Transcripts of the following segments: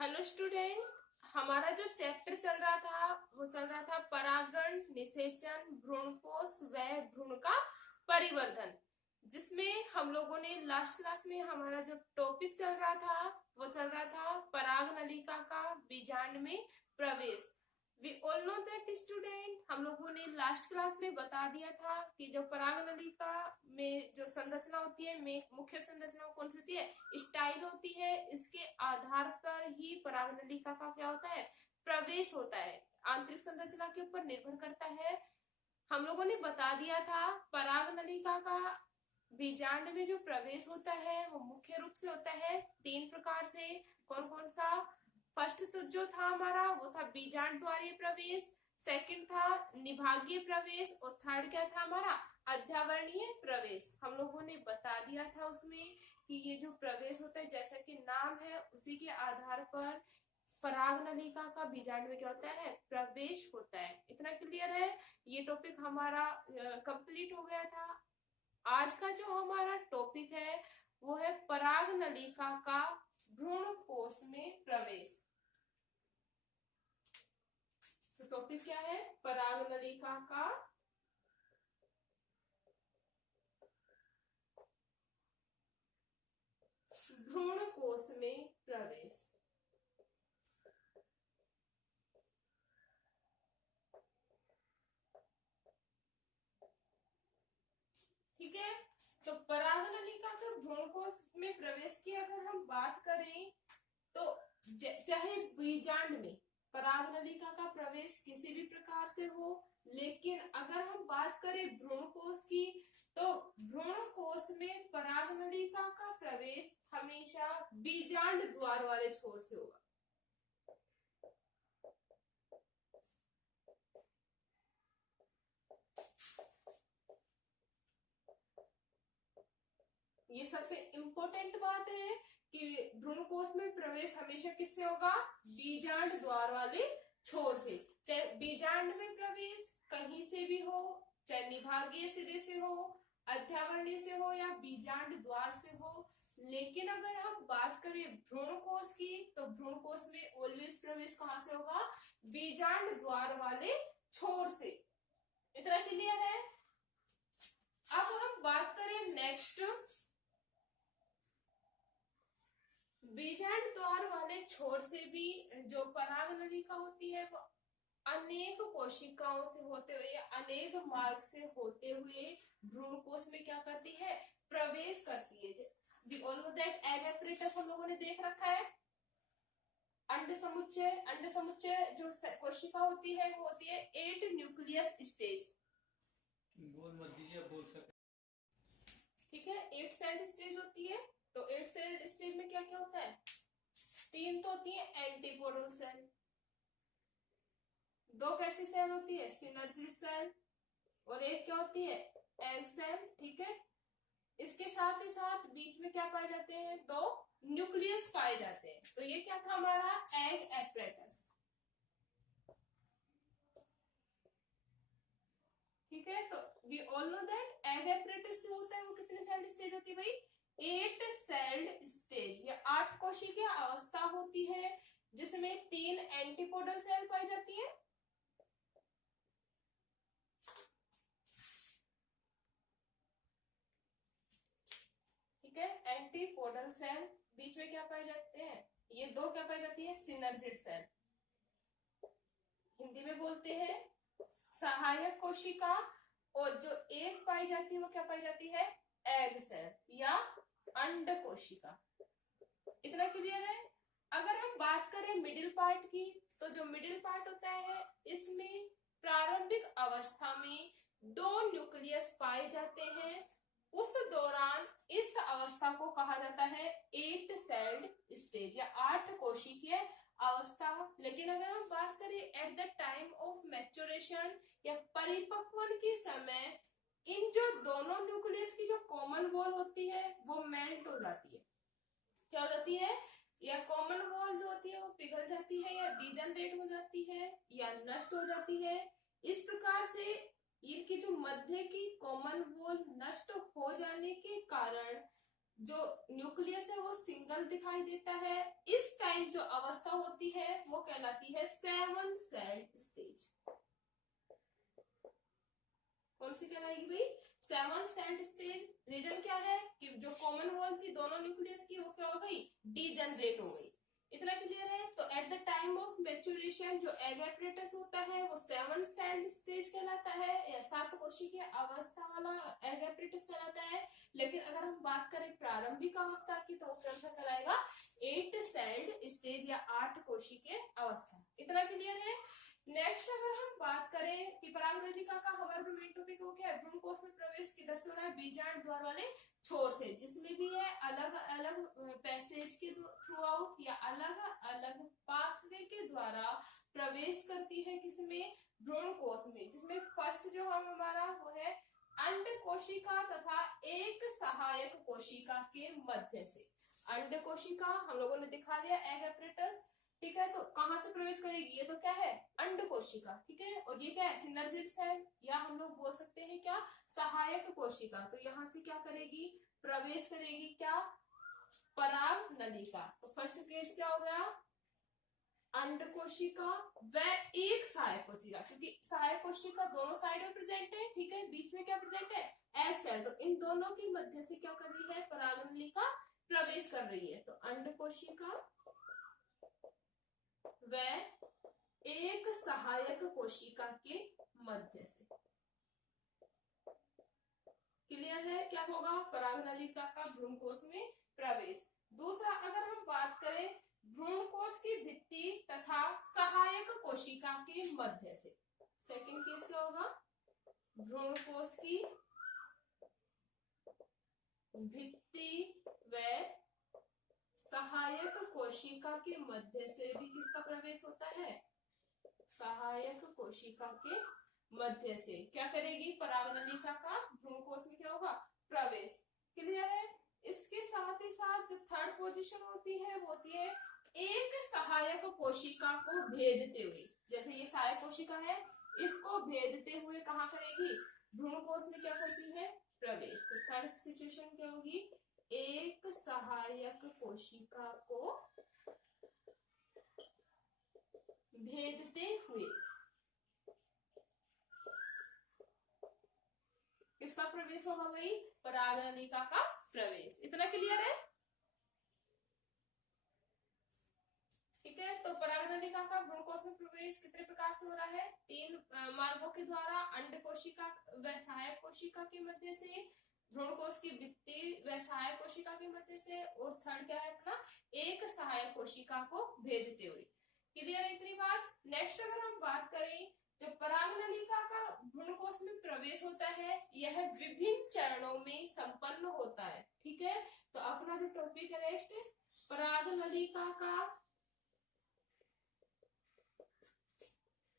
Hello student. हमारा जो chapter चल रहा था वो चल रहा था परागण, निषेचन, भ्रूणपोष व भ्रूण का परिवर्धन, जिसमें हम लोगों ने लास्ट क्लास में हमारा जो टॉपिक चल रहा था वो चल रहा था पराग नलिका का बीजांड में प्रवेश। We all know that student, हम लोगों ने लास्ट क्लास में बता दिया था कि जो पराग नलिका में जो संरचना होती है, में मुख्य संरचना कौन सी होती है, स्टाइल होती है। इसके आधार पर ही पराग नलिका का क्या होता है, प्रवेश होता है। आंतरिक संरचना के ऊपर निर्भर करता है। हम लोगों ने बता दिया था पराग नलिका का बीजांड में जो प्रवेश होता है वो मुख्य रूप से होता है तीन प्रकार से। कौन कौन सा? फर्स्ट तो जो था हमारा वो था बीजांड द्वारीय प्रवेश, सेकंड था निभागीय प्रवेश, और थर्ड क्या था हमारा, अध्यावरणीय प्रवेश। हम लोगों ने बता दिया था उसमें कि ये जो प्रवेश होता है, जैसा कि नाम है उसी के आधार पर पराग नलिका का बीजांड में क्या होता है, प्रवेश होता है। इतना क्लियर है? ये टॉपिक हमारा कंप्लीट हो गया था। आज का जो हमारा टॉपिक है वो है पराग नलिका का भ्रूण कोश में प्रवेश। तो टॉपिक क्या है? पराग नलिका का भ्रूण कोश में प्रवेश। ठीक है, तो पराग नलिका के भ्रूण कोश में प्रवेश की अगर हम बात करें तो चाहे बीजांड में पराग नलिका का प्रवेश किसी भी प्रकार से हो, लेकिन अगर हम बात करें भ्रूण कोश की तो भ्रूण कोश में पराग नलिका का प्रवेश हमेशा बीजांड द्वार वाले छोर से होगा। ये सबसे इंपॉर्टेंट बात है कि भ्रूणकोश में प्रवेश हमेशा किससे होगा, बीजांड द्वार वाले छोर से। चाहे बीजांड में प्रवेश कहीं से भी हो, चाहे निभागीय सिरे से हो, अध्यावरणीय से हो या बीजांड द्वार से हो, लेकिन अगर हम बात करें भ्रूणकोश की तो भ्रूणकोश में ऑलवेज प्रवेश कहां से होगा, बीजांड द्वार वाले छोर से। इतना क्लियर है? अब हम बात करें नेक्स्ट, बीजांड द्वार वाले छोर से भी जो पराग नलिका होती है वो अनेक कोशिकाओं से होते हुए या अनेक मार्ग से होते हुए भ्रूणकोश में क्या करती है, प्रवेश करती है। We all know that egg apparatus हम लोगों ने देख रखा है। अंड समुच्चय जो कोशिका होती है वो होती है 8 न्यूक्लियस स्टेज। बोल मत दीजिए, बोल सकते। ठीक है, 8 सेल स्टेज होती है। तो 8 सेल स्टेज में क्या क्या होता है, तीन तो होती है एंटीपोडल सेल, दो कैसी सेल होती है, सिनर्जिड सेल, और एक क्या होती है, एग सेल। ठीक है, इसके साथ ही साथ बीच में क्या पाए जाते हैं, दो न्यूक्लियस पाए जाते हैं। तो ये क्या था हमारा, एग एपरेटस। ठीक है, तो we all know that egg apparatus जो होता है वो कितने सेल स्टेज होती है भाई, 8 सेल्ड स्टेज या 8 कोशिकीय अवस्था होती है, जिसमें 3 एंटीपोडल सेल पाई जाती है। ठीक है, एंटीपोडल सेल, बीच में क्या पाए जाते हैं, ये दो क्या पाई जाती है, सिनर्जिड सेल। हिंदी में बोलते हैं सहायक कोशिका, और जो एक पाई जाती है वो क्या पाई जाती है, एग सेल या अंड कोशिका। इतना क्लियर है? अगर हम बात करें मिडिल पार्ट की तो जो मिडिल पार्ट होता है इसमें प्रारंभिक अवस्था में दो न्यूक्लियस पाए जाते हैं। उस दौरान इस अवस्था को कहा जाता है 8 सेल्ड स्टेज या 8 कोशिकीय अवस्था। लेकिन अगर हम बात करें at the time of maturation या परिपक्वन के समय, इन जो दोनों न्यूक्लियस की जो कॉमन वॉल होती है वो मेल्ट हो जाती है। क्या हो जाती है, या कॉमन वॉल जो होती है वो पिघल जाती है या डिजनरेट हो जाती है या नष्ट हो जाती है। इस प्रकार से इनकी जो मध्य की कॉमन वॉल नष्ट हो जाने के कारण जो न्यूक्लियस है वो सिंगल दिखाई देता है। इस टाइम जो अवस्था होती है वो कहलाती है 7 सेल्ड स्टेज। कौन सी कहलाएगी भाई? 7 सेल्ड स्टेज। रीजन क्या है कि जो कॉमन वॉल थी दोनों न्यूक्लियस की, वो क्या हो गई? डीजनरेट हो गई। इतना क्लियर है? तो at the time of maturation जो एग एपरेटस होता है वो 7 सेल्ड स्टेज कहलाता है, या 7 कोशिकीय अवस्था वाला एग एपरेटस कहलाता है। लेकिन अगर हम बात करें प्रारंभिक अवस्था की तो कौन सा कहलाएगा? 8 सेल्ड स्टेज या 8 कोशिकीय अवस्था। इतना क्लियर है? नेक्स्ट अगर हम बात करें कि परागनलिका का हमारा जो मेन टॉपिक है वो क्या है? भ्रूणकोश में प्रवेश किधर से हो रहा है? बीजांड द्वार वाले छोर से, जिसमें भी है अलग अलग पैसेज के थ्रू आउट या अलग अलग पाथवे के द्वारा प्रवेश करती है किसमें? भ्रूणकोश में। जिसमें फर्स्ट जो हम हमारा वो है अंड कोशिका तथा एक सहायक कोशिका के मध्य से। अंड कोशिका हम लोगों ने दिखा दिया एग एपरेटस, ठीक है। तो कहां से प्रवेश करेगी? ये तो क्या है? अंड कोशिका, ठीक है। और ये क्या है? सिनर्जिड सेल, या हम लोग बोल सकते हैं क्या? सहायक कोशिका। तो यहां से क्या करेगी? प्रवेश करेगी क्या? पराग नलिका। तो फर्स्ट केस क्या हो गया? अंड कोशिका व एक सहायक कोशिका, क्योंकि सहायक कोशिका दोनों साइड में प्रेजेंट है, ठीक है। बीच में क्या प्रेजेंट है? Egg cell. तो इन दोनों के मध्य से क्या कर रही है? पराग नलिका प्रवेश कर रही है। तो अंड कोशिका व एक सहायक कोशिका के मध्य से। क्लियर है? क्या होगा? परागनलिका का भ्रूणकोश में प्रवेश। दूसरा अगर हम बात करें भ्रूणकोश की भित्ति तथा सहायक कोशिका के मध्य से। सेकंड केस क्या होगा? भ्रूणकोश की भित्ति व सहायक कोशिका के मध्य से भी किसका प्रवेश होता है? सहायक कोशिका के मध्य से क्या करेगी? परागनलिका का भ्रूणकोश में क्या होगा? प्रवेश। क्लियर है? इसके साथ ही साथ जो थर्ड पोजीशन होती है वो होती है एक सहायक कोशिका को भेदते हुए। जैसे ये सहायक कोशिका है, इसको भेदते हुए कहाँ करेगी? भ्रूणकोश में क्या करती है? प्रवेश। तो थर्ड सिचुएशन क्या होगी? एक सहायक कोशिका को भेदते हुए किसका प्रवेश होगा भाई? परागनलिका का प्रवेश। इतना क्लियर है? ठीक है। तो परागनलिका का भ्रूणकोश में प्रवेश कितने प्रकार से हो रहा है? 3 मार्गों के द्वारा। अंड कोशिका व सहायक कोशिका के मध्य से, भ्रूणकोश की भित्ति व सहायक कोशिका के मध्य से, और थर्ड क्या है अपना? एक सहायक कोशिका को भेदते हुए। क्लियर है इतनी बात? नेक्स्ट अगर हम बात करें, जब परागनलिका का भ्रूणकोश में प्रवेश होता है यह विभिन्न चरणों में संपन्न होता है, ठीक है। तो अपना जो टॉपिक है नेक्स्ट, परागनलिका का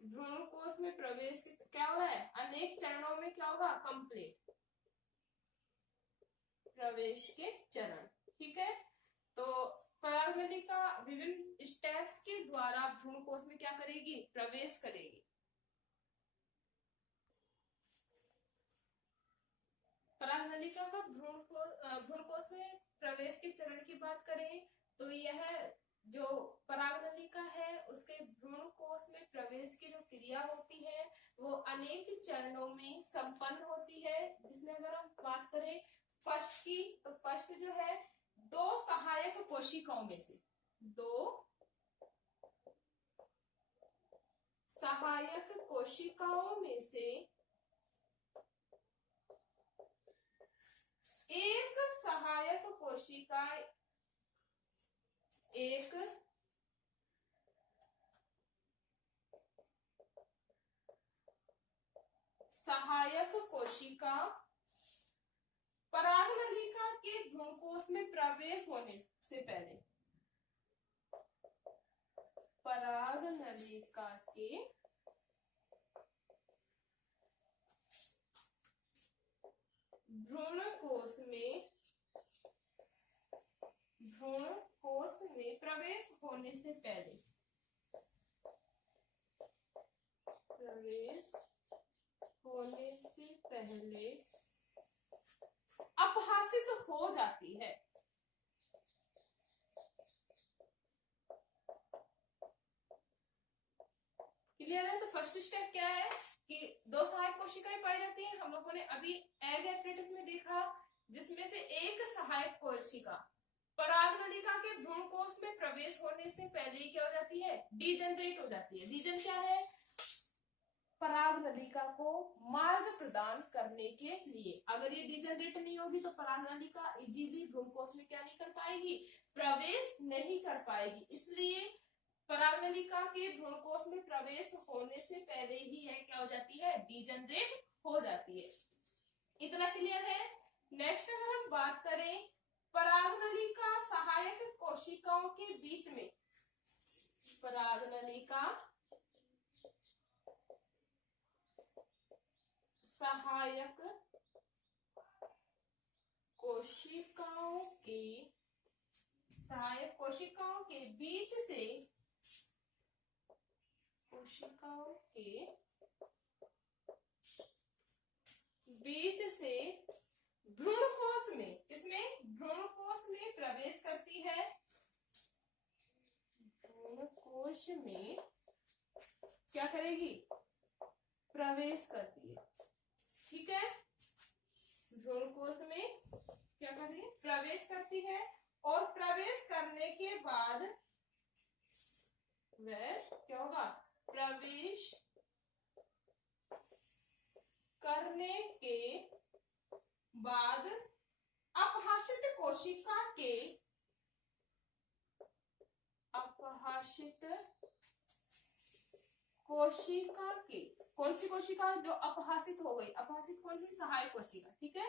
भ्रूणकोश में प्रवेश क्या हो रहा है? अनेक चरणों में क्या होगा? कंप्लीट प्रवेश के चरण, ठीक है। तो परागनलिका विभिन्न स्टेप्स के द्वारा भ्रूणकोश में क्या करेगी? प्रवेश करेगी। परागनलिका का भ्रूणकोश में प्रवेश के चरण की बात करें तो यह जो परागनलिका है उसके भ्रूणकोश में प्रवेश की जो क्रिया होती है वो अनेक चरणों में संपन्न होती है। जिसमें अगर हम बात करें फर्स्ट की, तो फर्स्ट जो है 2 सहायक कोशिकाओं में से, 2 सहायक कोशिकाओं में से एक सहायक कोशिका, एक सहायक कोशिका परागनलिका के भ्रूणकोश में प्रवेश होने से पहले, परागनलिका के भ्रूणकोश में प्रवेश होने से पहले, प्रवेश होने से पहले अपहासित हो जाती है। क्लियर है? तो फर्स्ट स्टेप क्या है कि दो सहायक कोशिकाएं पाई जाती हैं। हम लोगों ने अभी एग एपरेटस में देखा, जिसमें से एक सहायक कोशिका पराग नलिका के भ्रूणकोश में प्रवेश होने से पहले ही क्या हो जाती है? डिजेनरेट हो जाती है। रीजन क्या है? पराग नलिका को मार्ग प्रदान करने के लिए। अगर ये डिजेनरेट नहीं होगी तो पराग नलिका इजीली भ्रूणकोश में क्या नहीं कर पाएगी? प्रवेश नहीं कर पाएगी। इसलिए पराग नलिका के भ्रूणकोश में प्रवेश होने से पहले ही यह क्या हो जाती है? डिजेनरेट हो जाती है। इतना क्लियर है? नेक्स्ट अगर हम बात करें पराग नलिका सहायक कोशिकाओं के बीच में, पराग नलिका सहायक कोशिकाओं के बीच से भ्रूणकोश में, किसमें? भ्रूणकोश में प्रवेश करती है। भ्रूणकोश में क्या करेगी? प्रवेश करती है। ठीक है? भ्रूणकोश में क्या करती है? प्रवेश करती है। और प्रवेश करने के बाद वह क्या होगा? प्रवेश करने के बाद अपहासित कोशिका के कौन सी कोशिका जो अपहासित हो गई? अपहासित कौन सी? सहायक कोशिका। ठीक है?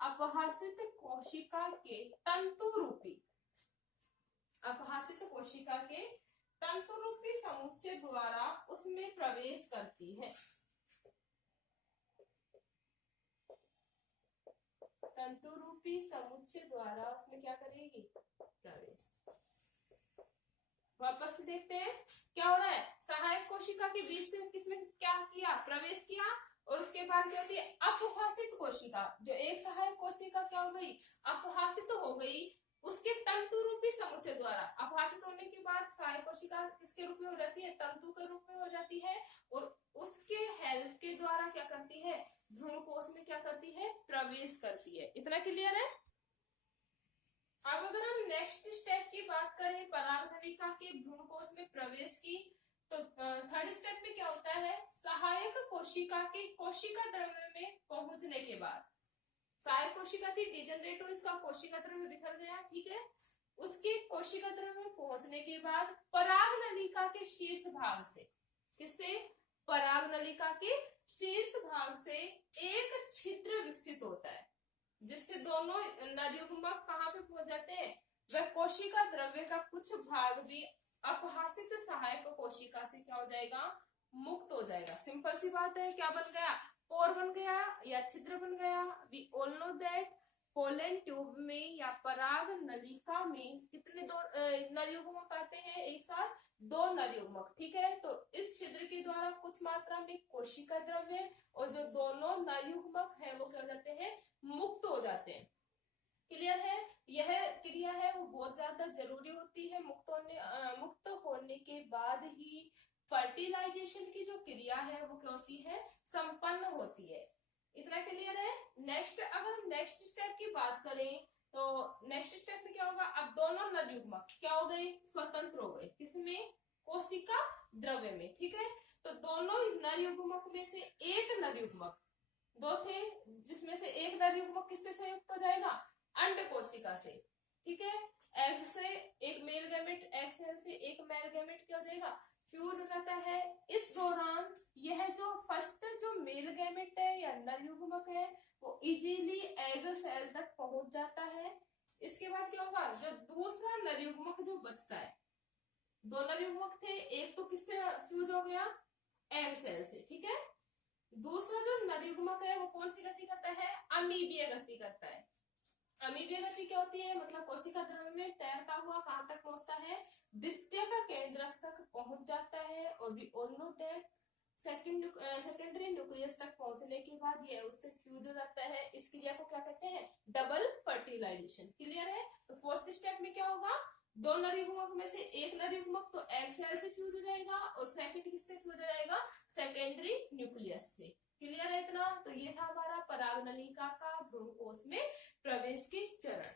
अपहासित कोशिका के तंतुरूपी समुच्चय द्वारा उसमें प्रवेश करती है। तंतुरूपी समुच्चय द्वारा उसमें क्या करेगी? प्रवेश। वापस से देखते हैं क्या हो रहा है। सहायक कोशिका के बीच से किसमें क्या किया? प्रवेश किया। और उसके बाद क्या होती है? अपहासित कोशिका। जो एक सहायक कोशिका क्या हो गई? अपहासित हो गई। उसके तंतु रूपी समुच्चय द्वारा अपहासित होने के बाद सहायक कोशिका किसके रूप में हो जाती है? तंतु के रूप में हो जाती है। और उसके हेल्प के द्वारा क्या करती है? भ्रूणकोश में क्या करती है? प्रवेश करती है। इतना क्लियर है? अब अगर हम नेक्स्ट स्टेप की बात करें पराग नलिका के भ्रूणकोश में प्रवेश की, तो थर्ड स्टेप में क्या होता है? सहायक कोशिका के कोशिका द्रव्य में पहुंचने के बाद, सहायक कोशिका थी, डिजेनरेट हो, इसका कोशिका द्रव्य बिखर गया। ठीक है? उसके कोशिका द्रव्य में पहुंचने के बाद पराग नलिका के शीर्ष भाग से, किससे? पराग नलिका के शीर्ष भाग से एक छिद्र विकसित होता है, जिससे दोनों नरयुग्मक कहां पे पहुंच जाते हैं? वह कोशिका द्रव्य का कुछ भाग भी अपहासित सहायक कोशिका से क्या हो जाएगा? मुक्त हो जाएगा। सिंपल सी बात है। क्या बन गया? पोर बन गया या छिद्र बन गया। We all know that pollen tube में या पराग नलिका में कितने दो नरयुग्मक आते हैं एक साथ? दो नरयुग्मक। ठीक है? तो इस छिद्र के द्वारा कुछ मात्रा में कोशिका द्रव्य और जो दोनों नरयुग्मक है वो क्या हो जाते हैं? मुक्त हो जाते हैं। क्लियर है? यह क्रिया है वो बहुत ज्यादा जरूरी होती है। मुक्त होने के बाद ही फर्टिलाइजेशन की जो क्रिया है वो क्या होती है? संपन्न होती है। इतना क्लियर है? नेक्स्ट अगर हम नेक्स्ट स्टेप की बात करें तो नेक्स्ट स्टेप में क्या होगा? अब दोनों नरयुग्मक क्या हो गए? स्वतंत्र हो गए। किसमें? कोशिका द्रव्य में। ठीक है? तो दोनों नरयुग्मक में से एक नरयुग्मक, दो थे जिसमें से एक नरयुग्मक किससे संयुक्त हो जाएगा? अंड कोशिका से। ठीक है? एग से एक मेल गैमेट, एग सेल से एक मेल गैमेट क्या हो जाएगा? फ्यूज हो जाता है। इस दौरान यह जो फर्स्ट जो मेल गैमेट है या नरयुग्मक है वो इजीली एग सेल तक पहुंच जाता है। इसके बाद क्या होगा? जो दूसरा नरयुग्मक जो बचता है, दो नरयुग्मक थे, एक तो किससे फ्यूज हो गया? एग सेल से। ठीक है? दूसरा जो नरयुग्मक है वो कौन सी गति करता है? अमीबीय गति करता है। अमीबीय गति क्या होती है? मतलब कोशिका द्रव्य में तैरता हुआ कहां तक पहुंचता है? द्वितीयक केंद्रक तक पहुंच जाता है। और we all know that secondary nucleus तक पहुंचने के बाद ये उससे फ्यूज हो जाता है। इस क्रिया को क्या कहते हैं? Double fertilisation. क्लियर है? तो फोर्थ स्टेप में क्या होगा? दो नर युग्मक में से एक नर युग्मक तो एग सेल से फ्यूज हो जाएगा और सेकंड किससे फ्यूज हो जाएगा? सेकेंडरी न्यूक्लियस से। क्लियर है इतना? तो ये था हमारा परागनलिका का भ्रूणकोश में प्रवेश के चरण।